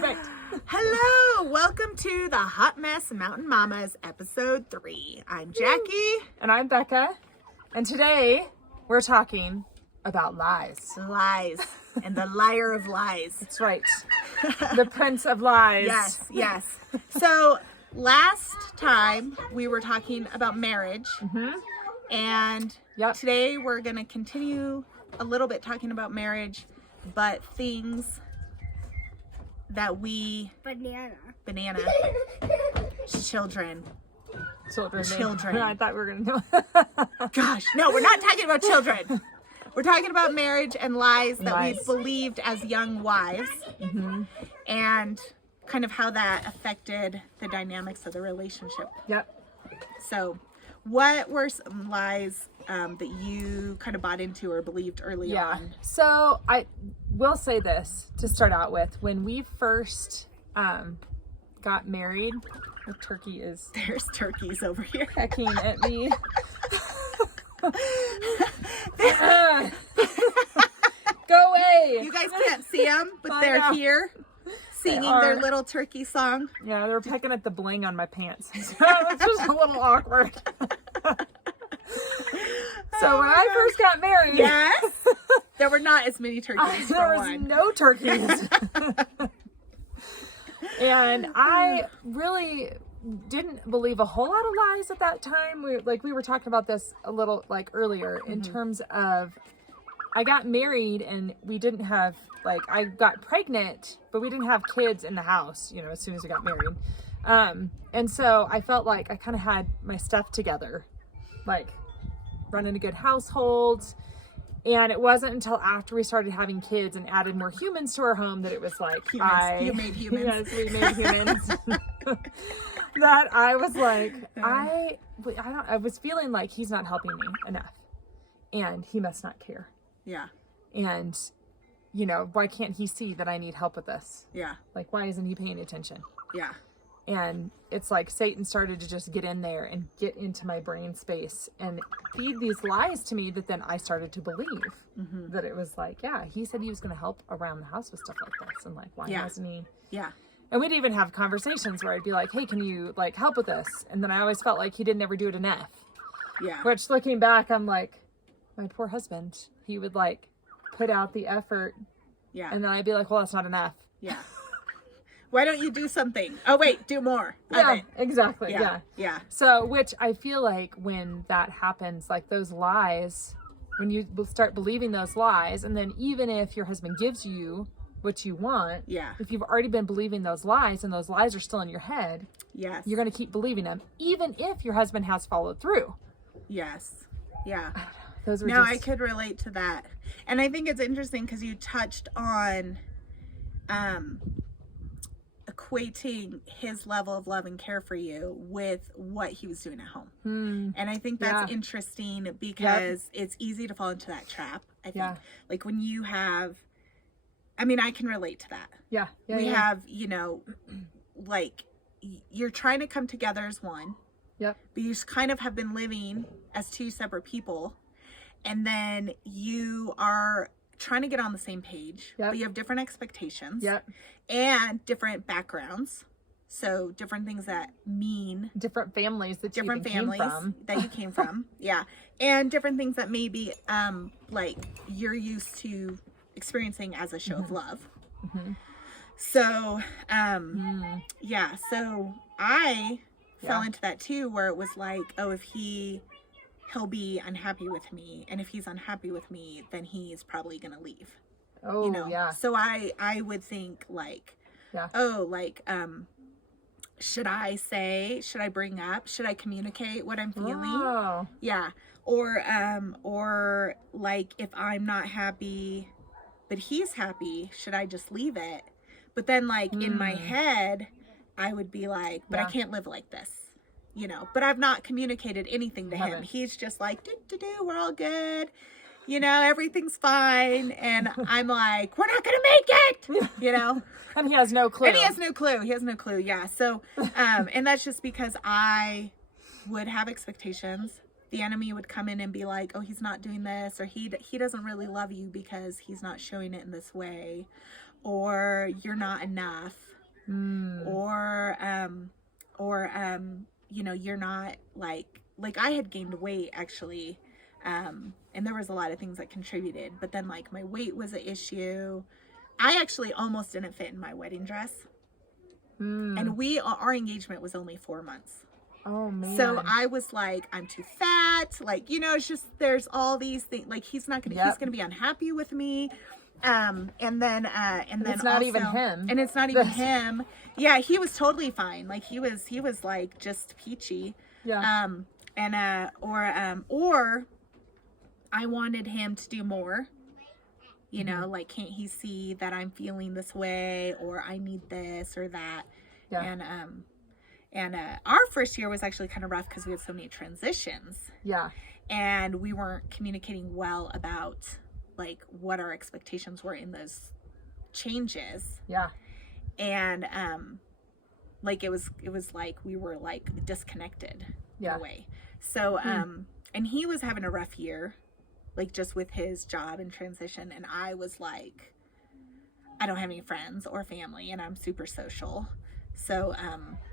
Perfect. Hello, welcome to the Hot Mess Mountain Mamas, episode 3. I'm Jackie. And I'm Becca. And today we're talking about lies. Lies. And the liar of lies. That's right. The prince of lies. Yes. So last time we were talking about marriage. And today we're going to continue a little bit talking about marriage, but things that we... Banana. Children. I thought we were going to know. Gosh, no, we're not talking about children. We're talking about marriage and lies that we believed as young wives, and kind of how that affected the dynamics of the relationship. Yep. So, what were some lies that you kind of bought into or believed early on? So I will say this to start out with. When we first got married, the turkey is... There's turkeys over here. Pecking at me. Go away. You guys can't see them, but they're here singing their little turkey song. Yeah, they're pecking at the bling on my pants. So it's just a little awkward. So when I first got married, there were not as many turkeys. There was no turkeys. And I really didn't believe a whole lot of lies at that time. We were talking about this a little earlier in terms of, I got married and we didn't have, I got pregnant, but we didn't have kids in the house, as soon as we got married. And so I felt like I kind of had my stuff together, running a good household. And it wasn't until after we started having kids and added more humans to our home that it was you made humans. Yes, we made humans. That I was I was feeling like he's not helping me enough, and he must not care. Yeah. And, why can't he see that I need help with this? Yeah. Why isn't he paying attention? Yeah. And it's like Satan started to just get in there and get into my brain space and feed these lies to me that then I started to believe that it was he said he was going to help around the house with stuff like this. And why hasn't he? Yeah. And we'd even have conversations where I'd be like, hey, can you help with this? And then I always felt like he didn't ever do it enough. Yeah. Which looking back, I'm like, my poor husband, he would put out the effort. Yeah. And then I'd be like, well, that's not enough. Yeah. Why don't you do something? Oh, wait, do more. Yeah, exactly. Yeah. So, which I feel like when that happens, those lies, when you start believing those lies, and then even if your husband gives you what you want, if you've already been believing those lies and those lies are still in your head, yes, you're going to keep believing them, even if your husband has followed through. Yes. Yeah. Those were I could relate to that. And I think it's interesting because you touched on equating his level of love and care for you with what he was doing at home. And I think that's interesting because it's easy to fall into that trap. I think when you have, I can relate to that. We have, you're trying to come together as one. Yep. But you kind of have been living as two separate people. And then you are trying to get on the same page. But you have different expectations. And different backgrounds. So different things that mean... Different families that you came from. Yeah. And different things that maybe you're used to experiencing as a show of love. So, so I fell into that too, where it was if he'll be unhappy with me, and if he's unhappy with me, then he's probably gonna leave. So I would think should I bring up, should I communicate what I'm feeling? Or if I'm not happy but he's happy, should I just leave it? But then in my head I would be I can't live like this. But I've not communicated anything to him. He's just we're all good. Everything's fine. And I'm we're not going to make it, And he has no clue. He has no clue. Yeah. So, and that's just because I would have expectations. The enemy would come in and be oh, he's not doing this, or he doesn't really love you because he's not showing it in this way. or you're not enough, or you know, you're not like I had gained weight actually, and there was a lot of things that contributed, but then like my weight was an issue. I actually almost didn't fit in my wedding dress, and our engagement was only 4 months. Oh man. So I was like, I'm too fat. Like, you know, it's just, there's all these things. Like, he's gonna be unhappy with me. And then it's not even him. And it's not even him. Yeah, he was totally fine. Like, he was like just peachy. Yeah. Or I wanted him to do more. You know, like, can't he see that I'm feeling this way, or I need this or that? Yeah. And our first year was actually kind of rough because we had so many transitions. Yeah. And we weren't communicating well about like what our expectations were in those changes. Yeah. And like it was like we were like disconnected in a way. So and he was having a rough year, like just with his job and transition, and I was like, I don't have any friends or family, and I'm super social. So,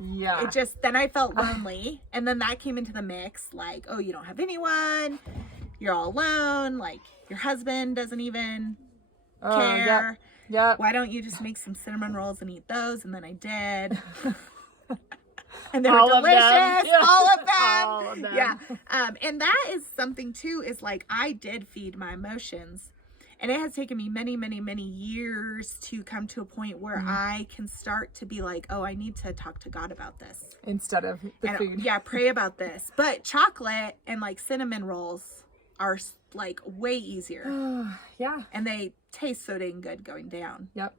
yeah, it just, then I felt lonely. And then that came into the mix, like, oh, you don't have anyone, you're all alone, like your husband doesn't even care. Yeah. Why don't you just make some cinnamon rolls and eat those? And then I did. And they were delicious. All of them. Yeah. And that is something too, is like, I did feed my emotions. And it has taken me many, many, many years to come to a point where I can start to be like, oh, I need to talk to God about this. Instead of the food. Yeah, pray about this. But chocolate and like cinnamon rolls are like way easier. Yeah. And they taste so dang good going down. Yep.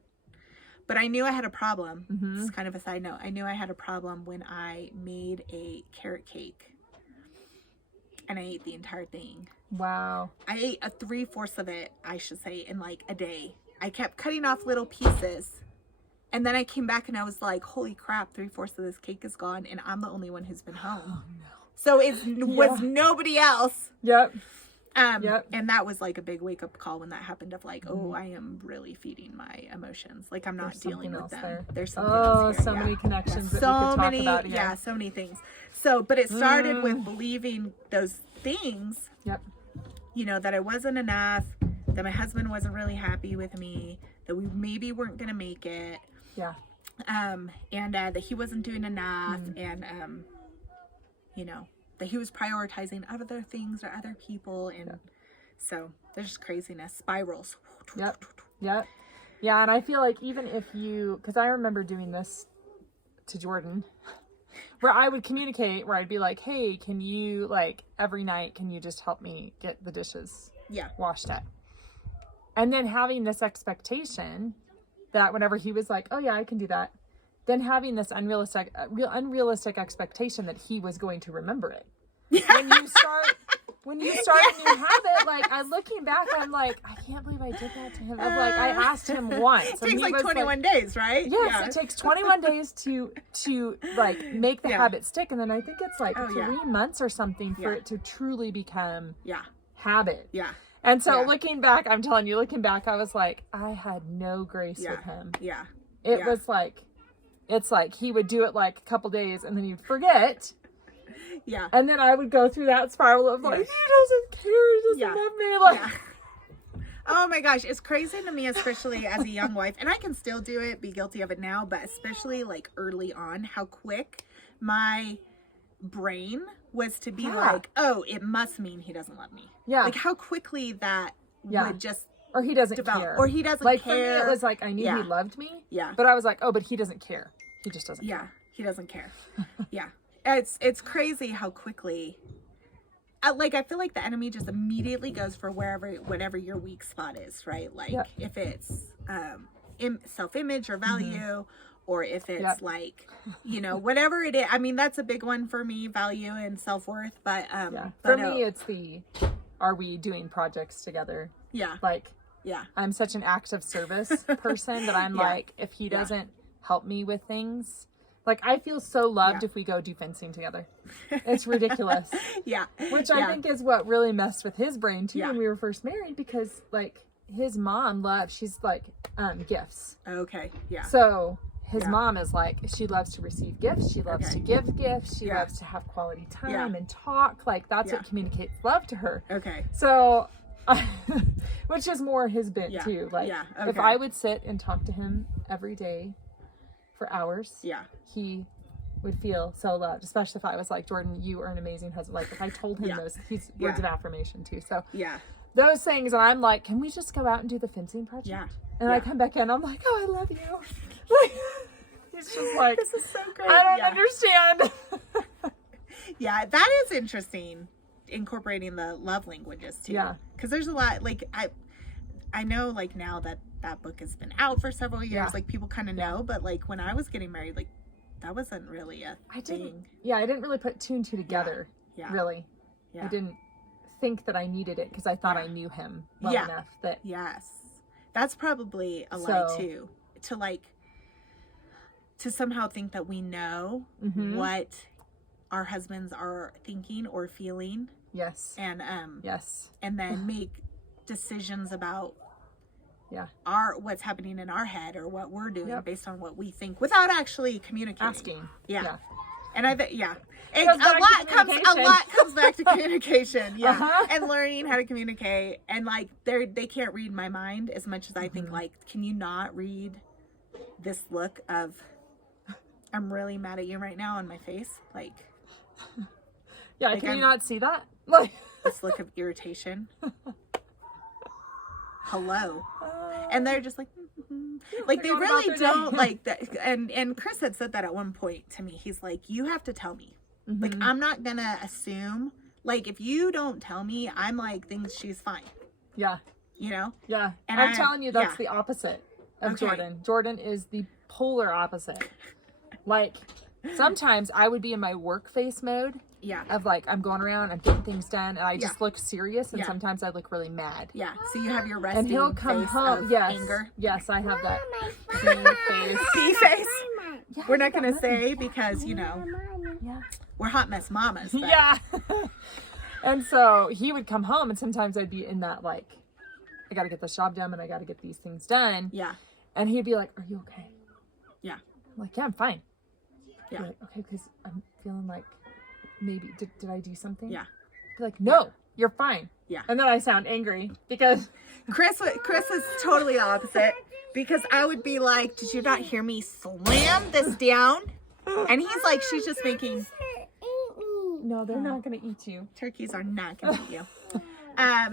But I knew I had a problem. This is kind of a side note. I knew I had a problem when I made a carrot cake. And I ate the entire thing. Wow. I ate 3/4 of it, I should say, in like a day. I kept cutting off little pieces. And then I came back and I was like, holy crap, 3/4 of this cake is gone. And I'm the only one who's been home. Oh, no. So it was nobody else. Yep. And that was like a big wake up call when that happened, of like, oh, I am really feeding my emotions. Like, I'm not dealing with them. There's something else here. So many connections that so we could talk many, about here. Yeah, so many things. So, but it started with believing those things. Yep. You know, that I wasn't enough, that my husband wasn't really happy with me, that we maybe weren't going to make it. Yeah. And that he wasn't doing enough, and, you know, that he was prioritizing other things or other people. And so there's just craziness, spirals. Yep. Yep. Yeah. And I feel like even if because I remember doing this to Jordan, where I would communicate, where I'd be like, hey, can you, like, every night, can you just help me get the dishes washed up? And then having this expectation that whenever he was like, oh yeah, I can do that, then having this unrealistic expectation that he was going to remember it. When you start a new habit, like, looking back, I'm like, I can't believe I did that to him. Of like, I asked him once. It takes like 21 days, right? Yes, it takes 21 days to like make the habit stick, and then I think it's like 3 months or something for it to truly become habit. Yeah. And so looking back, I'm telling you, I was like, I had no grace with him. Yeah. It was like, it's like he would do it like a couple days and then he'd forget. Yeah. And then I would go through that spiral of like, he doesn't care, he doesn't love me. Like, oh my gosh, it's crazy to me, especially as a young wife, and I can still do it, be guilty of it now, but especially like early on, how quick my brain was to be like, oh, it must mean he doesn't love me. Yeah. Like how quickly that would just or he doesn't care. Or he doesn't like, care. For me, it was like, I knew he loved me. Yeah. But I was like, oh, but he doesn't care. He just doesn't care. He doesn't care. It's crazy how quickly, like, I feel like the enemy just immediately goes for whatever your weak spot is, right? Like if it's self-image or value, or if it's like, you know, whatever it is. I mean, that's a big one for me, value and self-worth. But for me, it's are we doing projects together? Yeah. Like, I'm such an active service person that I'm like, if he doesn't help me with things, like, I feel so loved if we go do fencing together. It's ridiculous. Which I think is what really messed with his brain too when we were first married, because like his mom loves, she's like, gifts. Okay. Yeah. So his Yeah. mom is like, she loves to receive gifts. She loves to give gifts. She Yeah. loves to have quality time Yeah. and talk. Like, that's what communicates love to her. Okay. So, which is more his bent Yeah. too. Like, Yeah. if Okay. I would sit and talk to him every day for hours, Yeah. he would feel so loved, especially if I was like, Jordan, you are an amazing husband. Like, if I told him Yeah. those, he's Yeah. words of affirmation too. So Yeah. those things, and I'm like, can we just go out and do the fencing project? Yeah. And Yeah. I come back in, I'm like, oh, I love you. Like, he's just like, This is so great. I don't Yeah. understand. Yeah, that is interesting. Incorporating the love languages too. Yeah. Because there's a lot. Like I know like now that book has been out for several years. Yeah. Like people kind of know, but like when I was getting married, like that wasn't really a thing. I didn't really put two and two together. Yeah. Really. Yeah. I didn't think that I needed it because I thought Yeah. I knew him well Yeah. enough that. Yes. That's probably a lie So- too. To somehow think that we know Mhm. what our husbands are thinking or feeling, Yes. and Yes. and then make decisions about Yeah. what's happening in our head or what we're doing Yep. based on what we think without actually communicating. Asking. Yeah. And I bet, yeah. It, Goes back a to lot communication. comes back to communication. Yeah. Uh-huh. And learning how to communicate. And like they can't read my mind as much as I think, like, can you not read this look of I'm really mad at you right now on my face? Like Yeah. Like Can you I'm- not see that? Like, this look of irritation. Hello. And they're just like, like they They're going about really their day. don't like that. And Chris had said that at one point to me. He's like, you have to tell me. Like, Mhm. I'm not gonna assume. Like, if you don't tell me, I'm like, thinks she's fine. yeah. You know? Yeah. And I'm I- telling you, that's yeah. the opposite of Okay. Jordan. Jordan is the polar opposite. Like, sometimes I would be in my work face mode Yeah. of like, I'm going around, I'm getting things done, and I just Yeah. look serious, and Yeah. sometimes I look really mad. Yeah. So you have your resting And he'll come face home. of Yes. anger. Yes, I have that mean face. Pea face. Yeah, We're not yeah, gonna say because, you know, Yeah. we're hot mess mamas. But Yeah. And so he would come home, and sometimes I'd be in that, like, I got to get this job done and I got to get these things done. Yeah. And he'd be like, are you okay? Yeah. I'm like, yeah, I'm fine. Be Yeah. like, okay, because I'm feeling like maybe, did I do something? Yeah. Be like, no, you're fine. Yeah. And then I sound angry because Chris is totally the opposite because I would be like, did you not hear me slam this down? And he's like, she's just making, no, they're not going to eat you. turkeys are not going to eat you.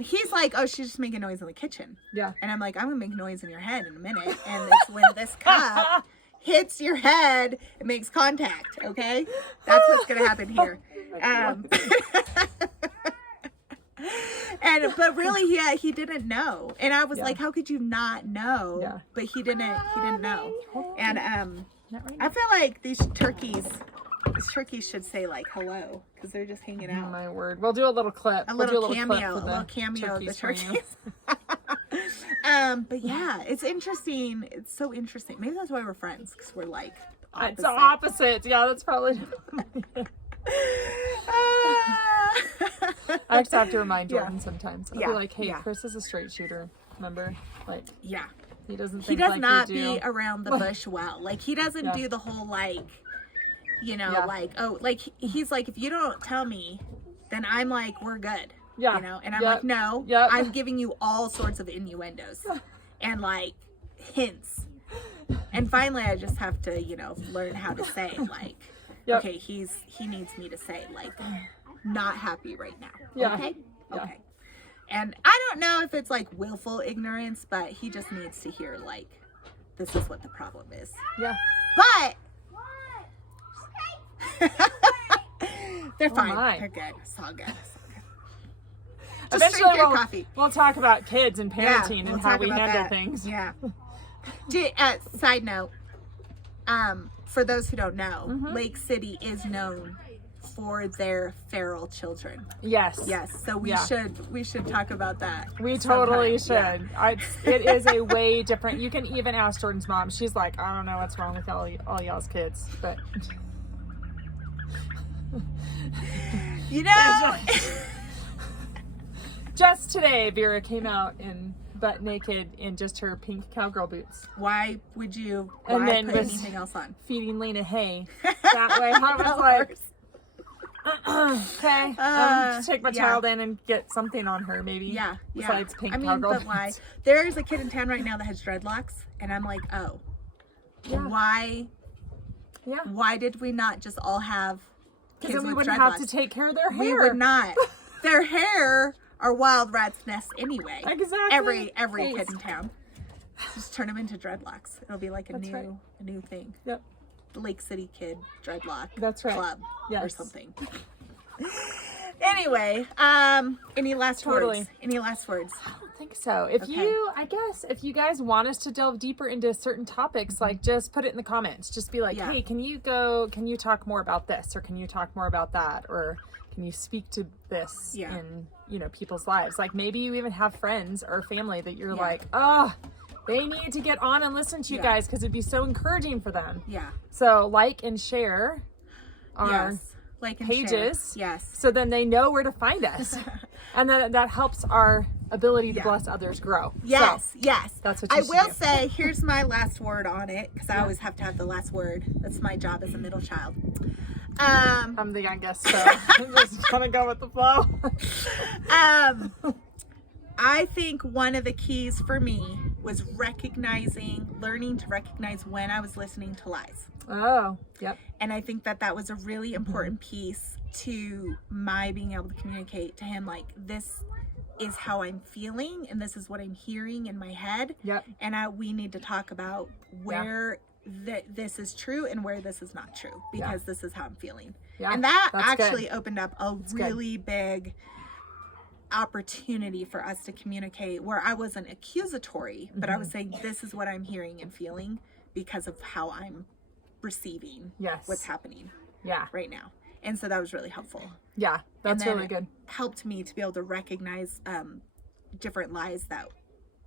He's like, oh, she's just making noise in the kitchen. Yeah. And I'm like, I'm going to make noise in your head in a minute. And it's when this cup hits your head, it makes contact. Okay. That's what's going to happen here. But really, he didn't know. And I was Yeah. like, how could you not know? Yeah. But he didn't know. And Not right I feel like these turkeys should say like hello because they're just hanging now. out. My word. We'll do a little clip. A We'll do little clip cameo, for a the little cameo of the for you. turkeys. But yeah, it's interesting. It's so interesting. Maybe that's why we're friends because we're like It's the opposite. Yeah, that's probably. I just have to remind Yeah. Jordan sometimes. I'll Yeah. be like, hey, Yeah. Chris is a straight shooter. Remember? Like, Yeah. he doesn't He think does like not you do. be around the bush well. Like he doesn't Yeah. do the whole like, you know, Yeah. like, oh, like he's like, if you don't tell me, then I'm like, we're good. Yeah. You know, and I'm Yep. like, no, Yep. I'm giving you all sorts of innuendos and like hints. And finally I just have to, you know, learn how to say like, Yep. okay, he needs me to say like, not happy right now. Yeah. Okay. Yeah. Okay. And I don't know if it's like willful ignorance, but he just needs to hear like, this is what the problem is. Yeah. But they're fine. my. They're good. It's all good. Just Eventually drink your we'll, coffee. we'll talk about kids and parenting we'll and how talk we about handle that. things. Yeah. Side note, for those who don't know, Mm-hmm. Lake City is known for their feral children. Yes. Yes, so we Yeah. should talk about that. We totally sometime. should. Yeah. It is a way different. You can even ask Jordan's mom. She's like, I don't know what's wrong with all y'all's kids, but You know, just today, Vera came out and butt naked in just her pink cowgirl boots. Why would you And then put was anything else on? feeding Lena hay. That way, I was like, okay, just take my child in and get something on her, maybe. Yeah, yeah. Besides pink I mean, cowgirl but why? boots. There's a kid in town right now that has dreadlocks, and I'm like, oh, why? Yeah. Why did we not just all have kids Because then we with wouldn't dreadlocks? have to take care of their hair. We would not. Their hair are wild rat's nests anyway. Exactly. Every kid in town. Just turn them into dreadlocks. It'll be like a new thing. Yep. The Lake City Kid Dreadlock Club or something. Anyway, any last words? Any last words? I don't think so. If you guys want us to delve deeper into certain topics, like just put it in the comments. Just be like, hey, can you talk more about this, or can you talk more about that, or can you speak to this in, people's lives? Like maybe you even have friends or family that you're like, oh, they need to get on and listen to you guys because it'd be so encouraging for them. Yeah. So like and share our pages. Share. Yes. So then they know where to find us. And then that helps our ability to bless others grow. Yes, so, yes. That's what you should will do. say, here's my last word on it, because I always have to have the last word. That's my job as a middle child. I'm the youngest, so I'm just gonna go with the flow. I think one of the keys for me was learning to recognize when I was listening to lies. Oh, yep. And I think that was a really important piece to my being able to communicate to him, like, this is how I'm feeling and this is what I'm hearing in my head. Yep. And we need to talk about where this is true and where this is not true, because this is how I'm feeling. Yeah, and that actually opened up a really big opportunity for us to communicate, where I wasn't accusatory, but I was saying, this is what I'm hearing and feeling because of how I'm receiving what's happening right now. And so that was really helpful. Yeah, that's really good. Helped me to be able to recognize different lies that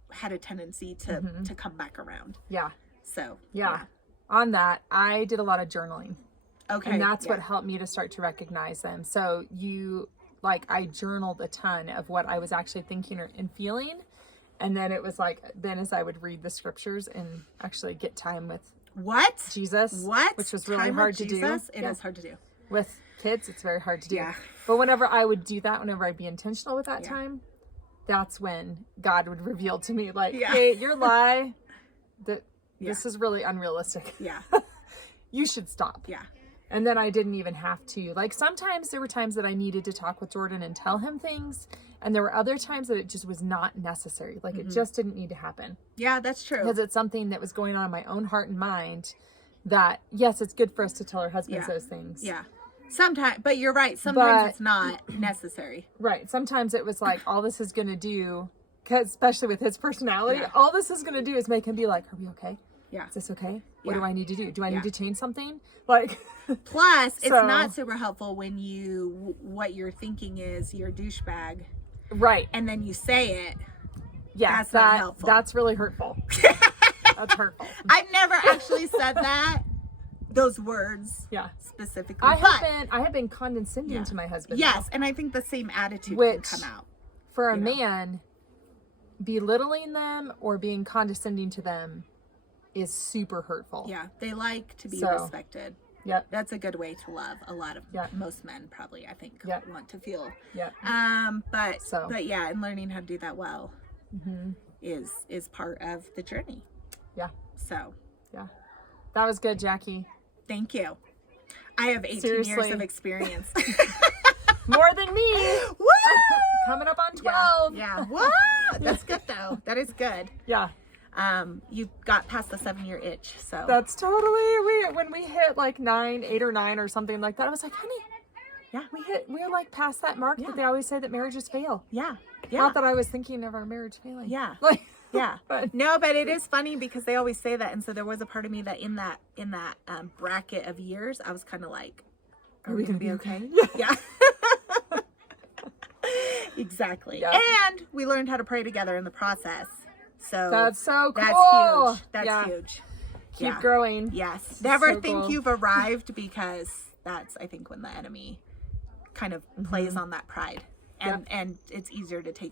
had a tendency to come back around. Yeah. So on that, I did a lot of journaling. Okay. And that's what helped me to start to recognize them. So I journaled a ton of what I was actually thinking and feeling. And then it was then as I would read the scriptures and actually get time with Jesus, which was really hard to do. It is hard to do. With kids, it's very hard to do. Yeah. But whenever I would do that, whenever I'd be intentional with that time, that's when God would reveal to me, hey, your lie, this is really unrealistic. Yeah. You should stop. Yeah. And then I didn't even have to. Sometimes there were times that I needed to talk with Jordan and tell him things. And there were other times that it just was not necessary. It just didn't need to happen. Yeah, that's true. Because it's something that was going on in my own heart and mind that, yes, it's good for us to tell our husbands those things. Yeah. Sometimes, but you're right. Sometimes it's not necessary. Right. Sometimes it was all this is going to do, cause especially with his personality, all this is going to do is make him be like, are we okay? Yeah. Is this okay? What do I need to do? Do I need to change something? Plus, it's not super helpful when what you're thinking is you're a douchebag. Right. And then you say it. Yeah. That's not helpful. That's really hurtful. That's hurtful. I've never actually said that. Those words. Yeah. Specifically. I have been condescending to my husband. Yes. And I think the same attitude can come out. For a man, belittling them or being condescending to them is super hurtful. Yeah. They like to be respected. Yep. That's a good way to love. A lot of most men probably, I think, want to feel. Yep. But yeah, and learning how to do that well is part of the journey. Yeah. So yeah. That was good, Jackie. Thank you. I have 18 years of experience. More than me. Woo! Coming up on 12. Yeah. Woo! That's good though. That is good. Yeah. You got past the 7-year itch, so that's totally when we hit 8 or 9 or something like that. I was like, honey, we're past that mark that they always say that marriages fail. Yeah. Not that I was thinking of our marriage failing. Yeah. But it is funny because they always say that, and so there was a part of me that in that bracket of years, I was kind of like, are we gonna be okay? Yeah. Exactly. Yep. And we learned how to pray together in the process. So that's so cool. That's huge. Keep growing. Yes. Never think you've arrived, because that's, I think, when the enemy kind of plays on that pride, and it's easier to take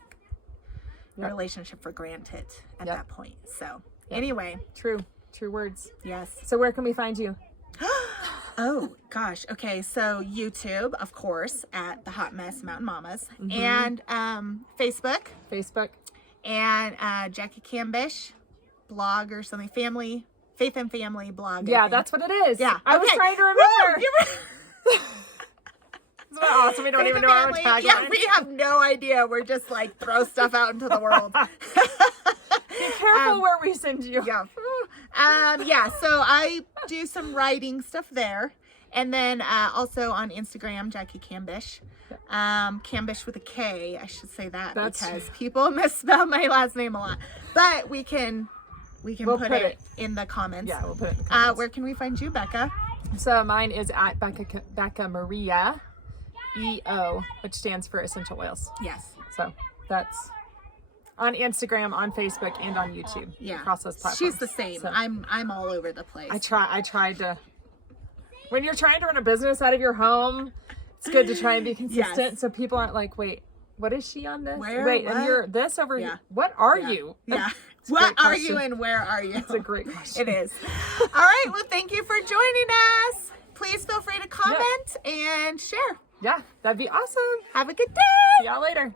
relationship for granted at Yep. that point. So anyway, True words. yes. So where can we find you? Oh gosh. Okay. So YouTube, of course, at the Hot Mess Mountain Mamas, and Facebook, and Jackie Cambish blog or something. Faith and Family blog. I Yeah, think. that's what it is. Yeah. I was Okay. trying to Woo! remember. You Isn't that awesome? We don't Faith even and know our Family. tagline. Yeah, we have no idea. We're just like throw stuff out into the world. Be careful where we send you. Yeah. Yeah, so I do some writing stuff there. And then also on Instagram, Jackie Cambish. Cambish with a K, I should say that, That's because people misspell my last name a lot. But we can We'll put it in the comments. Yeah, we'll put it in the comments. Where can we find you, Becca? So mine is at Becca Maria EO, which stands for Essential Oils. Yes. So that's on Instagram, on Facebook, and on YouTube. Yeah. Across those platforms. She's the same. So I'm all over the place. I tried to. When you're trying to run a business out of your home, it's good to try and be consistent, Yes. so people aren't like, "Wait, what is she on this? Where? Wait, What? and you're this over Yeah. here. What are Yeah. you?" Yeah. It's a What great are question. you and where are you? It's a great question. It is. All right. Well, thank you for joining us. Please feel free to comment and share. Yeah, that'd be awesome. Have a good day. See y'all later.